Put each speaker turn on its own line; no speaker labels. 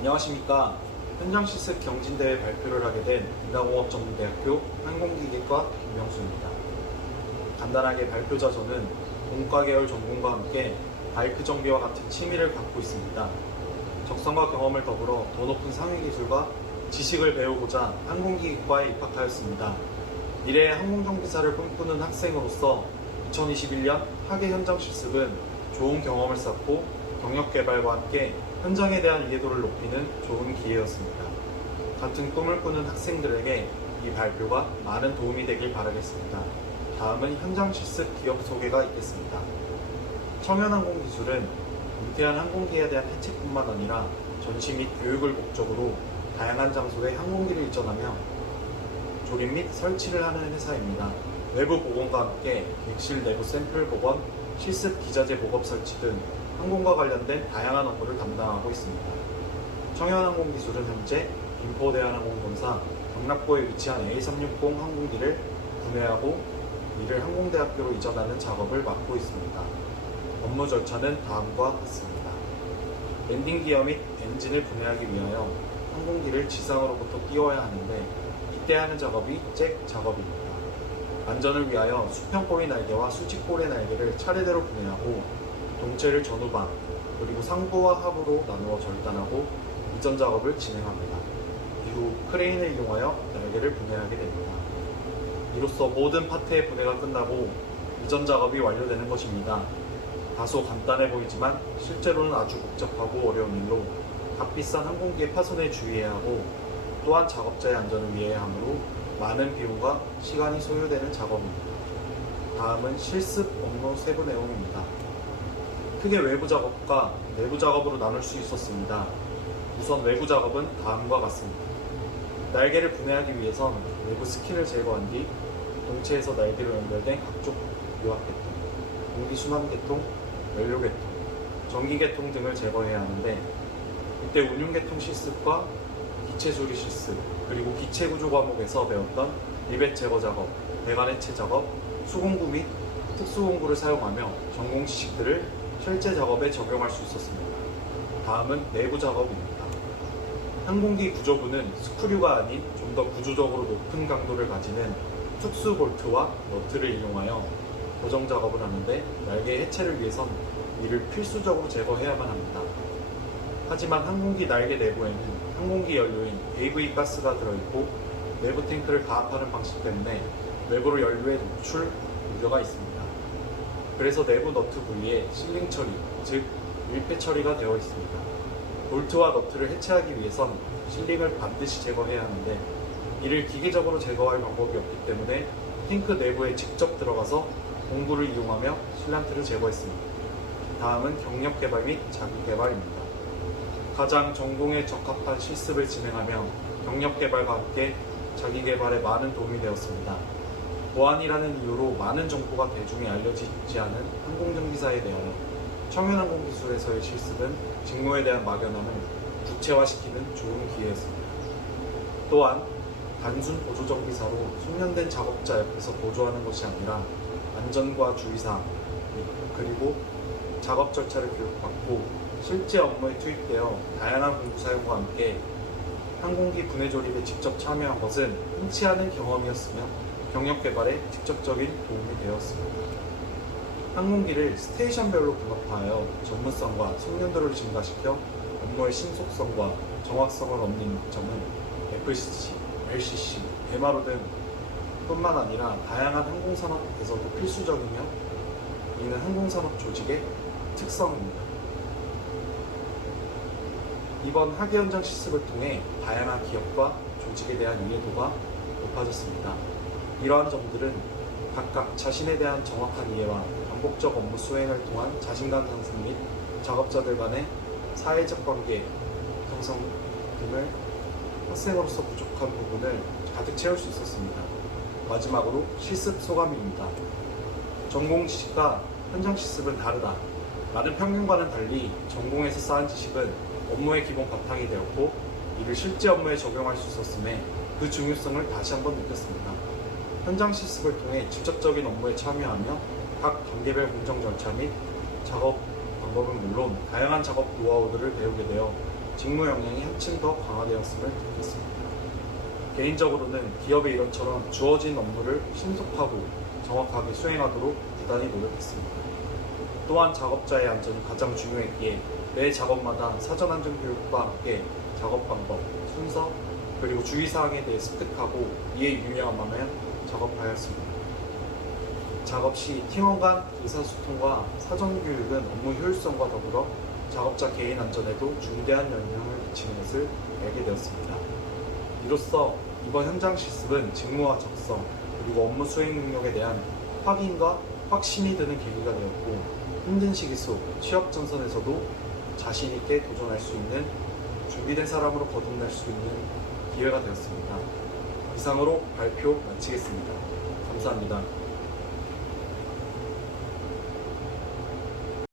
안녕하십니까. 현장 실습 경진대회 발표를 하게 된 인하공업전문대학교 항공기계과 김명수입니다. 간단하게 발표자 저는 공과 계열 전공과 함께 바이크 정비와 같은 취미를 갖고 있습니다. 적성과 경험을 더불어 더 높은 상위 기술과 지식을 배우고자 항공기계과에 입학하였습니다. 미래의 항공정비사를 꿈꾸는 학생으로서 2021년 학예 현장 실습은 좋은 경험을 쌓고 경력 개발과 함께 현장에 대한 이해도를 높이는 좋은 기회였습니다. 같은 꿈을 꾸는 학생들에게 이 발표가 많은 도움이 되길 바라겠습니다. 다음은 현장 실습 기업 소개가 있겠습니다. 청연항공 기술은 은퇴한 항공기에 대한 해책뿐만 아니라 전시 및 교육을 목적으로 다양한 장소에 항공기를 이전하며 조립 및 설치를 하는 회사입니다. 외부 보건과 함께 객실 내부 샘플 복원, 실습 기자재 목업 설치 등 항공과 관련된 다양한 업무를 담당하고 있습니다. 청연항공기술은 현재 김포대한항공본사 경락고에 위치한 A360 항공기를 구매하고 이를 항공대학교로 이전하는 작업을 맡고 있습니다. 업무 절차는 다음과 같습니다. 랜딩 기어 및 엔진을 분해하기 위하여 항공기를 지상으로부터 띄워야 하는데 이때 하는 작업이 잭 작업입니다. 안전을 위하여 수평골의 날개와 수직골의 날개를 차례대로 분해하고 동체를 전후방 그리고 상부와 하부로 나누어 절단하고 이전 작업을 진행합니다. 이후 크레인을 이용하여 날개를 분해하게 됩니다. 이로써 모든 파트의 분해가 끝나고 이전 작업이 완료되는 것입니다. 다소 간단해 보이지만 실제로는 아주 복잡하고 어려운 일로 값비싼 항공기의 파손에 주의해야 하고 또한 작업자의 안전을 위해야 하므로 많은 비용과 시간이 소요되는 작업입니다. 다음은 실습 업무 세부 내용입니다. 크게 외부 작업과 내부 작업으로 나눌 수 있었습니다. 우선 외부 작업은 다음과 같습니다. 날개를 분해하기 위해선 외부 스킨을 제거한 뒤 동체에서 날개로 연결된 각종 유압계통, 공기 순환계통, 연료계통, 전기계통 등을 제거해야 하는데 이때 운용계통 실습과 기체 조리 실습, 그리고 기체 구조 과목에서 배웠던 리벳 제거 작업, 배관 해체 작업, 수공구 및 특수공구를 사용하며 전공 지식들을 실제 작업에 적용할 수 있었습니다. 다음은 내부 작업입니다. 항공기 구조부는 스크류가 아닌 좀 더 구조적으로 높은 강도를 가지는 특수 볼트와 너트를 이용하여 고정 작업을 하는데 날개 해체를 위해선 이를 필수적으로 제거해야만 합니다. 하지만 항공기 날개 내부에는 항공기 연료인 AV 가스가 들어있고 내부 탱크를 가압하는 방식 때문에 외부로 연료의 노출 우려가 있습니다. 그래서 내부 너트 부위에 실링 처리, 즉 밀폐 처리가 되어 있습니다. 볼트와 너트를 해체하기 위해선 실링을 반드시 제거해야 하는데 이를 기계적으로 제거할 방법이 없기 때문에 탱크 내부에 직접 들어가서 공구를 이용하며 실란트를 제거했습니다. 다음은 경력 개발 및 자기 개발입니다. 가장 전공에 적합한 실습을 진행하며 경력 개발과 함께 자기 개발에 많은 도움이 되었습니다. 보안이라는 이유로 많은 정보가 대중에 알려지지 않은 항공정비사에 대하여 청연항공기술에서의 실습은 직무에 대한 막연함을 구체화시키는 좋은 기회였습니다. 또한 단순 보조정비사로 숙련된 작업자 옆에서 보조하는 것이 아니라 안전과 주의사항 그리고 작업 절차를 교육받고 실제 업무에 투입되어 다양한 공구 사용과 함께 항공기 분해 조립에 직접 참여한 것은 흔치 않은 경험이었으며 경력 개발에 직접적인 도움이 되었습니다. 항공기를 스테이션별로 분업하여 전문성과 숙련도를 증가시켜 업무의 신속성과 정확성을 얻는 점은 FCC, LCC, MRO 등 뿐만 아니라 다양한 항공산업에서도 필수적이며 이는 항공산업 조직의 특성입니다. 이번 학예 현장 실습을 통해 다양한 기업과 조직에 대한 이해도가 높아졌습니다. 이러한 점들은 각각 자신에 대한 정확한 이해와 반복적 업무 수행을 통한 자신감 상승 및 작업자들 간의 사회적 관계 형성 등을 학생으로서 부족한 부분을 가득 채울 수 있었습니다. 마지막으로 실습 소감입니다. 전공 지식과 현장 실습은 다르다. 많은 평균과는 달리 전공에서 쌓은 지식은 업무의 기본 바탕이 되었고 이를 실제 업무에 적용할 수 있었음에 그 중요성을 다시 한번 느꼈습니다. 현장 실습을 통해 직접적인 업무에 참여하며 각 단계별 공정 절차 및 작업 방법은 물론 다양한 작업 노하우들을 배우게 되어 직무 역량이 한층 더 강화되었음을 느꼈습니다. 개인적으로는 기업의 일원처럼 주어진 업무를 신속하고 정확하게 수행하도록 부단히 노력했습니다. 또한 작업자의 안전이 가장 중요했기에 매 작업마다 사전 안전 교육과 함께 작업 방법, 순서, 그리고 주의사항에 대해 습득하고 이에 유념하며 작업하였습니다. 작업 시 팀원 간 의사소통과 사전 교육은 업무 효율성과 더불어 작업자 개인 안전에도 중대한 영향을 미치는 것을 알게 되었습니다. 이로써 이번 현장 실습은 직무와 적성 그리고 업무 수행 능력에 대한 확인과 확신이 드는 계기가 되었고 힘든 시기 속 취업 전선에서도 자신 있게 도전할 수 있는 준비된 사람으로 거듭날 수 있는 기회가 되었습니다. 이상으로 발표 마치겠습니다. 감사합니다.